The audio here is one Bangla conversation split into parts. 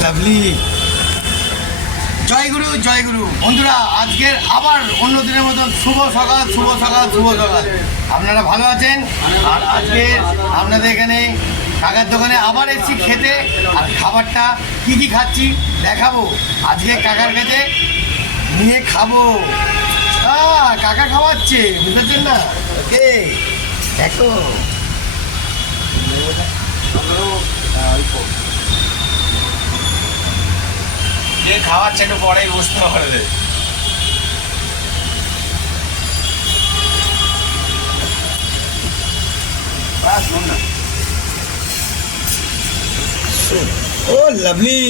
লাভলি। জয় গুরু জয় গুরু। বন্ধুরা, আজকের আবার অন্য দিনের মতন শুভ সকাল শুভ সকাল শুভ সকাল। আপনারা ভালো আছেন? আর আজকে আপনাদের এখানে কাকার দোকানে আবার এসেছি খেতে। আর খাবারটা কী কী খাচ্ছি দেখাবো। আজকে কাকার কাছে নিয়ে খাবো। কাকা খাওয়াচ্ছে, বুঝতে না? ওকে, দেখো যে খাওয়াচ্ছে একটু পরেই বুঝতে পারবে। ও লাভলি,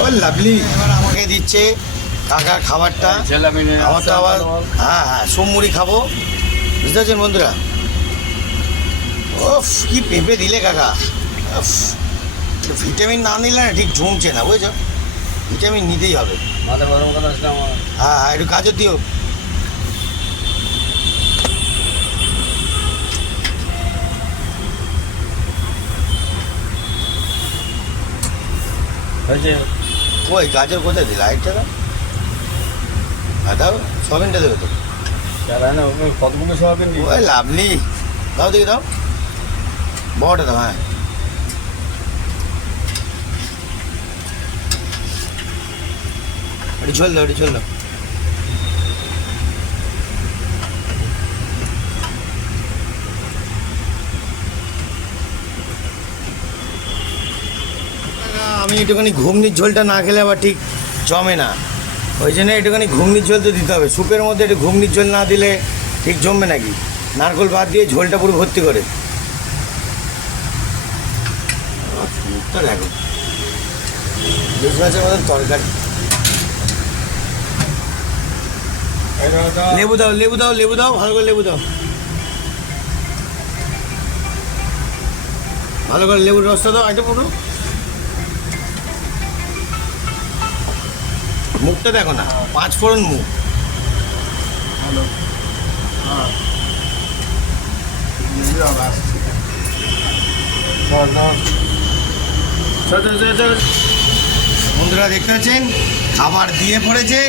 ও লাভলি। এবার আমাকে দিচ্ছে কাকার খাবারটা। আমার তো আবার হ্যাঁ সোমমুড়ি খাবো, বুঝতে পারছেন বন্ধুরা? ওফ, কি পেঁপে দিলে কাকা। ওফ, ভিটামিন না নিলে না ঠিক জমছে না, বুঝছো? ভিটামিন নিতেই হবে। হ্যাঁ একটু গাজর দিও। ওই গাজর কোথায় দিলে? আরেকটা দাও। হ্যাঁ দাও, সয়াবিনটা দেবে তো। কতগুলো সয়াবিন ওই লাভলি, দাও দিকে দাও, বড়টা দাও। হ্যাঁ একটু ঝোল দাও, একটু ঝোল দাও। আমি একটুখানি ঘুগনির ঝোলটা না খেলে আবার ঠিক জমে না, ওই জন্য একটুখানি ঘুগনির ঝোল তো দিতে হবে। স্যুপের মধ্যে একটু ঘুগনির ঝোল না দিলে ঠিক জমবে নাকি? নারকেল বাদ দিয়ে ঝোলটা পুরো ভর্তি করে। দেখো ইলিশ মাছের মতন তরকারি। লেবু দাও, লেবু দাও, লেবু দাও, ভালো করে লেবু দাও, ভালো করে লেবুর রসটা দাও। এটা পুরো মুখটা দেখো না, 5 ফোড়ন মুখ। বন্ধুরা দেখতে পাচ্ছেন খাবার দিয়ে পড়েছে,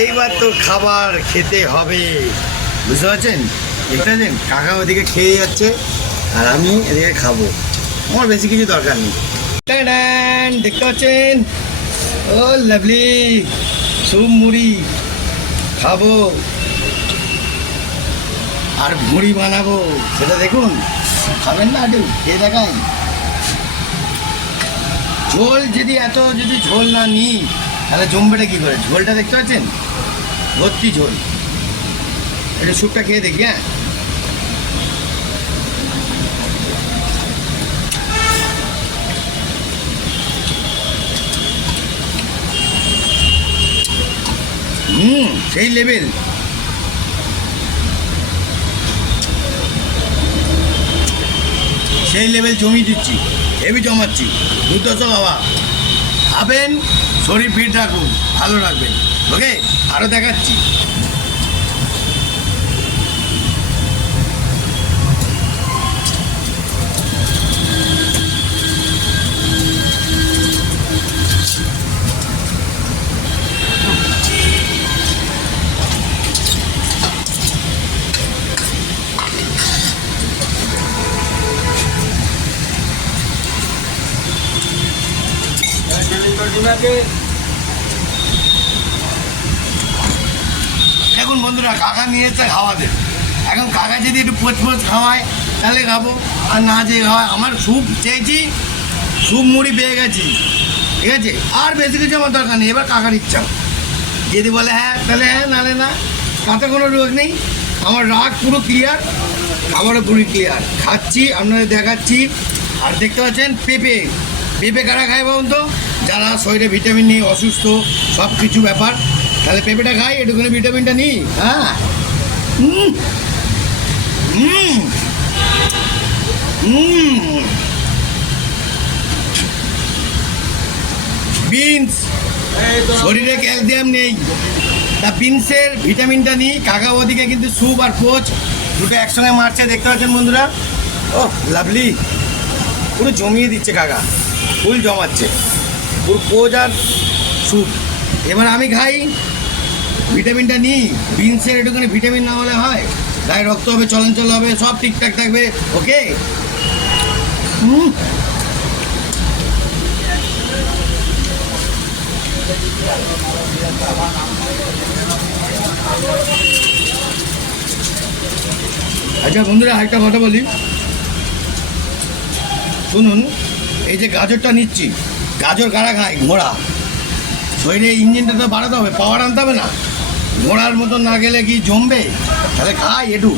এইবার তো খাবার খেতে হবে, বুঝতে পারছেন? দেখতে পাচ্ছেন কাকা ওদিকে খেয়ে যাচ্ছে আর আমি এদিকে খাবো। আমার বেশি কিছু দরকার নেই। দেখতে পাচ্ছেন, ও লাভলি, সুপ মুড়ি খাবো আর মুড়ি বানাবো, সেটা দেখুন। খাবেন না? একটু খেয়ে দেখাই। ঝোল যদি ঝোল না নিই তাহলে জমবেটা কী করে? ঝোলটা দেখতে পাচ্ছেন, ভর্তি ঝোল। একটু স্যুপটা খেয়ে দেখি। হ্যাঁ সেই লেভেল। সেই লেভেল জমিয়ে দিচ্ছি, হেভি জমাচ্ছি। দুর্দশ বাবা, খাবেন, শরীর ফিট রাখুন, ভালো রাখবেন। ওকে, আরও দেখাচ্ছি। দেখুন বন্ধুরা, কাকা নিয়ে এসে খাওয়াতে। এখন কাকা যদি একটু পোচ খাওয়ায় তাহলে খাবো, আর না যে খাওয়ায়। আমার স্যুপ চেয়েছি, স্যুপ মুড়ি পেয়ে গেছি, ঠিক আছে? আর বেশি কিছু আমার দরকার নেই। এবার কাকার ইচ্ছা, যদি বলে হ্যাঁ তাহলে হ্যাঁ, নাহলে না। তাতে কোনো রোগ নেই। আমার রাগ পুরো ক্লিয়ার, আমারও পুরো ক্লিয়ার। খাচ্ছি, আপনাদের দেখাচ্ছি। আর দেখতে পাচ্ছেন পেঁপে। পেঁপে কারা খায় বলুন তো? যারা শরীরে ভিটামিন নেই, অসুস্থ, সব কিছু ব্যাপার, তাহলে পেঁপেটা খাই, একটুখানি ভিটামিনটা নিই। হ্যাঁ বিনস, শরীরে ক্যালসিয়াম নেই, তা বিনসের ভিটামিনটা নিই। কাকা ওদিকে কিন্তু স্যুপ আর কোচ দুটো একসঙ্গে মারছে, দেখতে পাচ্ছেন বন্ধুরা। ও লাভলি, পুরো জমিয়ে দিচ্ছে কাকা, ফুল জমাচ্ছে পুরো পোজ আর স্যুপ। এবার আমি খাই, ভিটামিনটা নিই। বিনসের একটুখানি ভিটামিন না হলে হয়? গায়ে রক্ত হবে, চলাচল হবে, সব ঠিকঠাক থাকবে। ওকে। আচ্ছা বন্ধুরা, আরেকটা কথা বলি, শুনুন। এই যে গাজরটা নিচ্ছি, গাজর কারা খায়? ঘোড়া। শরীরে ইঞ্জিনটা তো বাড়াতে হবে, পাওয়ার আনতে হবে না? ঘোড়ার মতন না গেলে কি জমবে? তাহলে খাই একটু।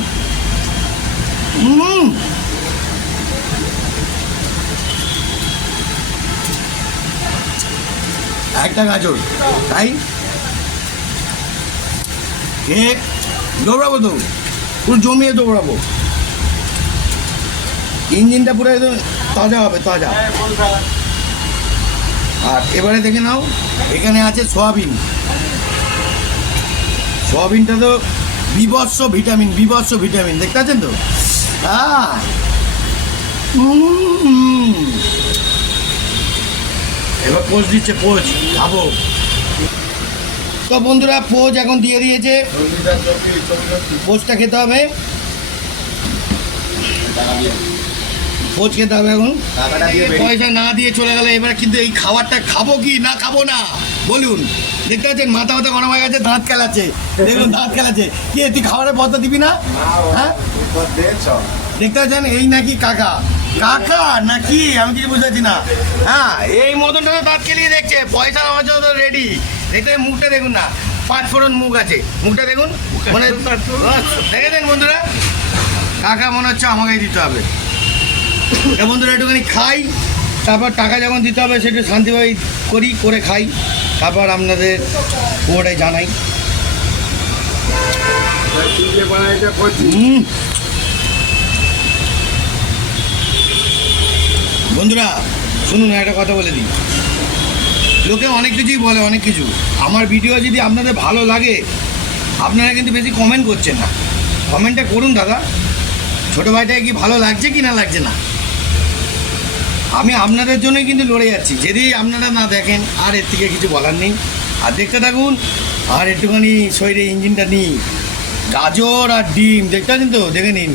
একটা গাজর তাই খেয়ে দৌড়াবো, তো পুরো জমিয়ে দৌড়াবো। ইঞ্জিনটা পুরো একদম তাজা হবে, তাজা। আর এবারে দেখে নাও, এখানে আছে সয়াবিন। সয়াবিনটা তো বিভৎস ভিটামিন, বিভৎস ভিটামিন, দেখতে পাচ্ছেন তো? এবার পোজ দিচ্ছে, পোজ খাবো। তো বন্ধুরা, পোজ এখন দিয়ে দিয়েছে, পোজটা খেতে হবে। পোজ খেতে হবে এখন। পয়সা না দিয়ে চলে গেলে এবার কিন্তু এই খাবারটা খাবো কি না খাবো না বলুন? দেখতে পাচ্ছেন মাথা মাথা গরম হয়ে গেছে, দাঁত খেলাচ্ছে, দেখুন দাঁত খেলাচ্ছে। কি তুই খাবারের পয়সা দিবি না? হ্যাঁ, দেখতে পাচ্ছেন এই নাকি কাকা, কাকা নাকি আমি কিছু বুঝতে পারছি না। হ্যাঁ, এই মদনটা তো দাঁত খেলিয়ে দেখছে, পয়সা আমার জন্য তো রেডি। দেখতে মুখটা দেখুন না, 5 ফোড়ন মুখ আছে, মুখটা দেখুন। মানে দেখেছেন বন্ধুরা, কাকা মনে হচ্ছে আমাকেই দিতে হবে। বন্ধুরা একটুখানি খাই, তারপর টাকা যখন দিতে হবে সেটা শান্তিভাবে করি, করে খাই, তারপর আপনাদের পুরোটাই জানাই। বন্ধুরা শুনুন, একটা কথা বলে দিই। লোকে অনেক কিছুই বলে, অনেক কিছু। আমার ভিডিও যদি আপনাদের ভালো লাগে, আপনারা কিন্তু বেশি কমেন্ট করছেন না। কমেন্টটা করুন দাদা, ছোটো ভাইটাকে কি ভালো লাগছে কি না লাগছে না। আমি আপনাদের জন্যই কিন্তু লড়ে যাচ্ছি। যদি আপনারা না দেখেন, আর এর থেকে কিছু বলার নেই। আর দেখতে থাকুন, আর একটুখানি শরীরে ইঞ্জিনটা নিই। গাজর আর ডিম দেখতে পাচ্ছেন তো, দেখে নিন,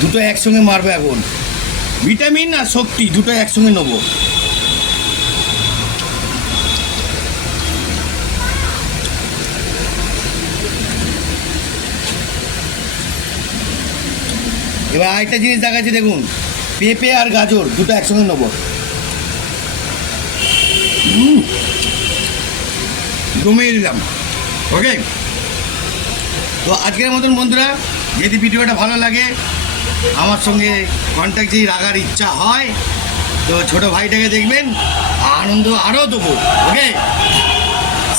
দুটো একসঙ্গে মারবে এখন। ভিটামিন আর শক্তি দুটো একসঙ্গে নেবো। এবার আরেকটা জিনিস দেখাচ্ছি, দেখুন, পেঁপে আর গাজর দুটো একসঙ্গে নেবো। জমিয়ে দিলাম। ওকে, তো আজকের মতন বন্ধুরা, যদি ভিডিওটা ভালো লাগে, আমার সঙ্গে কন্ট্যাক্ট যদি রাখার ইচ্ছা হয়, তো ছোটো ভাইটাকে দেখবেন, আনন্দ আরও দেবো। ওকে,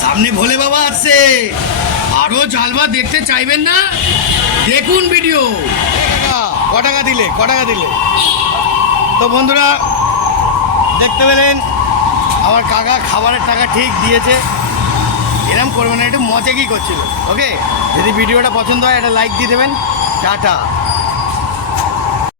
সামনে ভোলে বাবা আসছে, আরও জালবা দেখতে চাইবেন না? দেখুন ভিডিও। ক টাকা দিলে, ক টাকা দিলে? তো বন্ধুরা দেখতে পেলেন, আমার কাকা খাবারের টাকা ঠিক দিয়েছে। এরম করবে না, একটু মজা কি করছিল। ওকে, যদি ভিডিওটা পছন্দ হয় একটা লাইক দিয়ে দেবেন। টাটা।